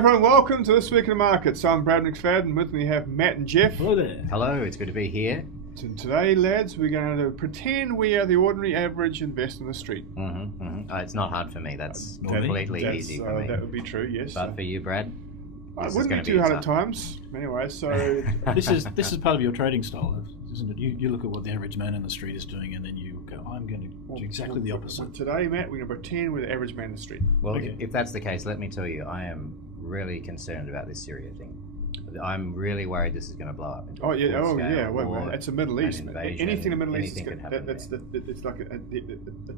everyone, welcome to This Week in the Markets. I'm Brad McFadden. With me have Matt and Jeff. Hello there. Hello, it's good to be here. So today, lads, we're going to pretend we are the ordinary average investor on the street. It's not hard for me. That's completely easy for me. That would be true, yes. But for you, Brad? It wouldn't be too hard at times. Anyway, so... This is part of your trading style, isn't it? You look at what the average man in the street is doing and then you go, I'm going to do exactly the opposite. Today, Matt, we're going to pretend we're the average man in the street. Well, if that's the case, let me tell you, I am really concerned about this Syria thing. I'm really worried this is going to blow up. Into Well, it's the Middle East. Anything in the Middle East, it's like a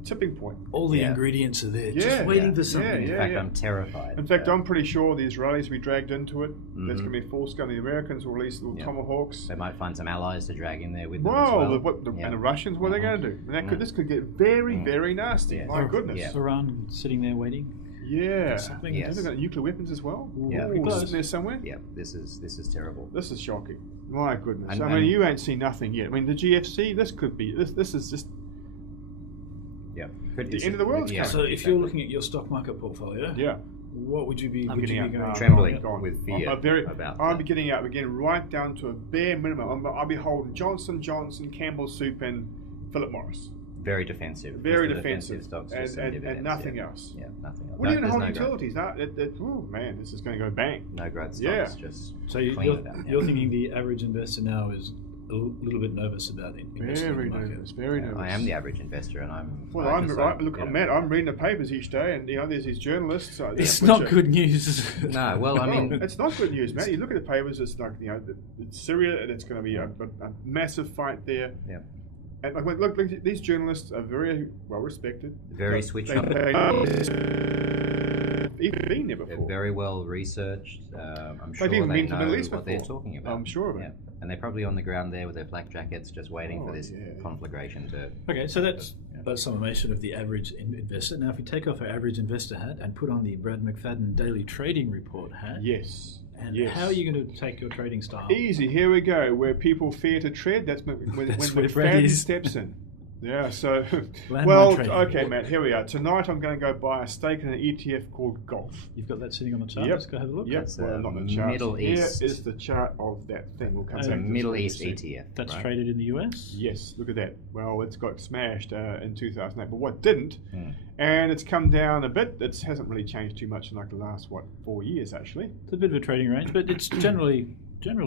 tipping point. All the ingredients are there, just waiting for something. In fact, I'm terrified. In fact, I'm pretty sure the Israelis will be dragged into it. There's going to be a full scale. The Americans will release little tomahawks. They might find some allies to drag in there with them and the Russians, what are they going to do? This could get very, very nasty. Yes. My goodness. Iran sitting there waiting. Yeah. Something. Have they got nuclear weapons as well? Yeah. Sitting there somewhere? Yeah, this is terrible. This is shocking. My goodness. You ain't seen nothing yet. I mean, the GFC, this could be, this is just... Yeah. The end of the world's coming. So if you're looking at your stock market portfolio, what would you be going trembling with fear I'll be getting out again right down to a bare minimum. I'll be holding Johnson & Johnson, Campbell's Soup and Philip Morris. Very defensive. Very defensive stocks and nothing else. Yeah, nothing else. What do you even hold utilities? Oh man, this is going to go bang. No growth stocks, just so you're thinking the average investor now is a little bit nervous about it. Very nervous. I am the average investor, and I'm. Matt, I'm reading the papers each day, and there's these journalists. It's not good news. No, well, I mean, it's not good news, Matt. You look at the papers. It's like it's Syria, and it's going to be a massive fight there. Yeah. And look, these journalists are very well respected. Very switched on. Even been there before. They're very well researched. I'm sure they know what they're talking about. I'm sure of it. Yeah. And they're probably on the ground there with their flak jackets, just waiting for this conflagration to. Okay, so that's a summation of the average investor. Now, if we take off our average investor hat and put on the Brad McFadden Daily Trading Report hat. Yes. And how are you going to take your trading style? Easy. Here we go. Where people fear to tread, that's when McFadden steps in. Yeah, so... okay, Matt, here we are. Tonight I'm going to go buy a stake in an ETF called Golf. You've got that sitting on the chart? Yep. Let's go have a look. Yep, not the chart. Middle East. Here is the chart of that thing. We'll come it's back a Middle East ETF. That's traded in the US? Yes, look at that. Well, it's got smashed in 2008, but what didn't, and it's come down a bit. It hasn't really changed too much in like the last, 4 years, actually. It's a bit of a trading range, but it's generally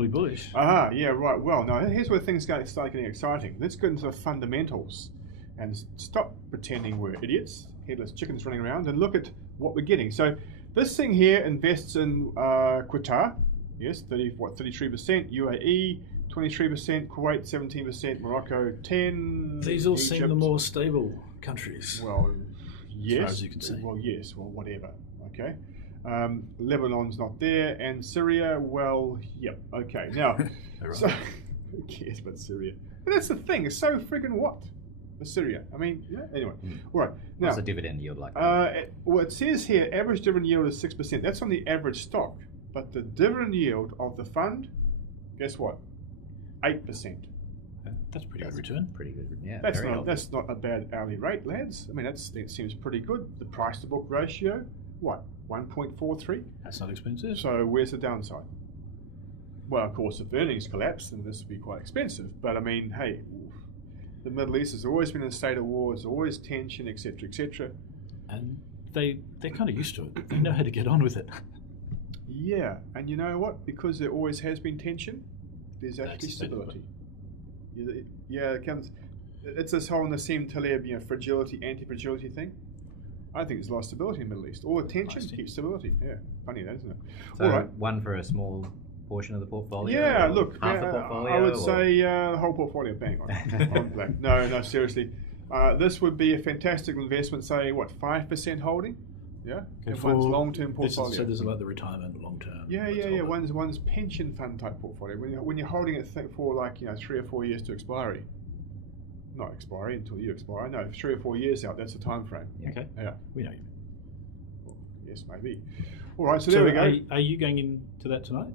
bullish. Yeah, right. Well, no, here's where things start getting exciting. Let's get into the fundamentals and stop pretending we're idiots, headless chickens running around, and look at what we're getting. So this thing here invests in Qatar, yes, 33%, UAE, 23%, Kuwait, 17%, Morocco, 10%. These all seem the more stable countries. Well, yes. As far as you can say. Well, yes, well, whatever, okay. Lebanon's not there, and Syria, well, yep, okay. Now, so who cares about Syria? But that's the thing, it's so friggin' what? Syria. I mean, anyway. All right. Now, what's the dividend yield like? It says here, average dividend yield is 6%. That's on the average stock. But the dividend yield of the fund, guess what? 8%. That's pretty good return. Pretty good, yeah. That's not a bad hourly rate, lads. I mean, that seems pretty good. The price to book ratio, what? 1.43? That's not expensive. So where's the downside? Well, of course, if earnings collapse, then this would be quite expensive. But I mean, hey, the Middle East has always been in a state of war. There's always tension, etc., etc. And they're kind of used to it. They know how to get on with it. Yeah, and you know what? Because there always has been tension, there's actually stability. Yeah, it comes. It's this whole Nassim Taleb, fragility, anti-fragility thing. I think there's a lot of stability in the Middle East. All the tension keeps stability. Yeah, funny that, isn't it? So all right. One for a small portion of the portfolio? Yeah, look, half the portfolio? I would say the whole portfolio, bang on black. No, seriously. This would be a fantastic investment, say, 5% holding? Yeah? If one's long-term portfolio. So there's like the retirement long-term. Yeah. One's pension fund type portfolio. When you're holding it for 3 or 4 years to expiry. Not expiry until you expire. No, 3 or 4 years out, that's the time frame. Yeah. Okay. Yeah. We know you. Well, yes, maybe. All right, so there we go. Are you going into that tonight?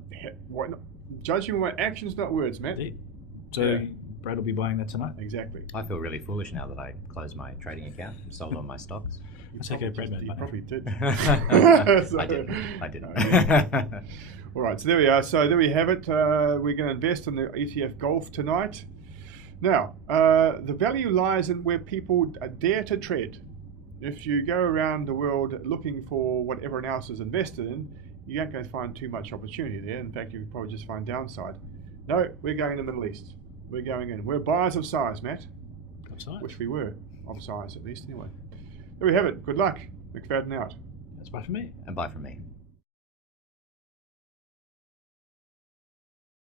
What? Judging by actions, not words, Matt. So Brad will be buying that tonight. Exactly. I feel really foolish now that I closed my trading account and sold all my stocks. That's okay, Brad. You probably did. I didn't. I didn't. All right, so there we are. So there we have it. We're going to invest in the ETF Golf tonight. Now, the value lies in where people dare to tread. If you go around the world looking for what everyone else is invested in, you aren't going to find too much opportunity there. In fact, you can probably just find downside. No, we're going in the Middle East. We're going in. We're buyers of size, Matt. Of size? Which we were. Of size, at least, anyway. There we have it. Good luck. McFadden out. That's bye for me. And bye from me.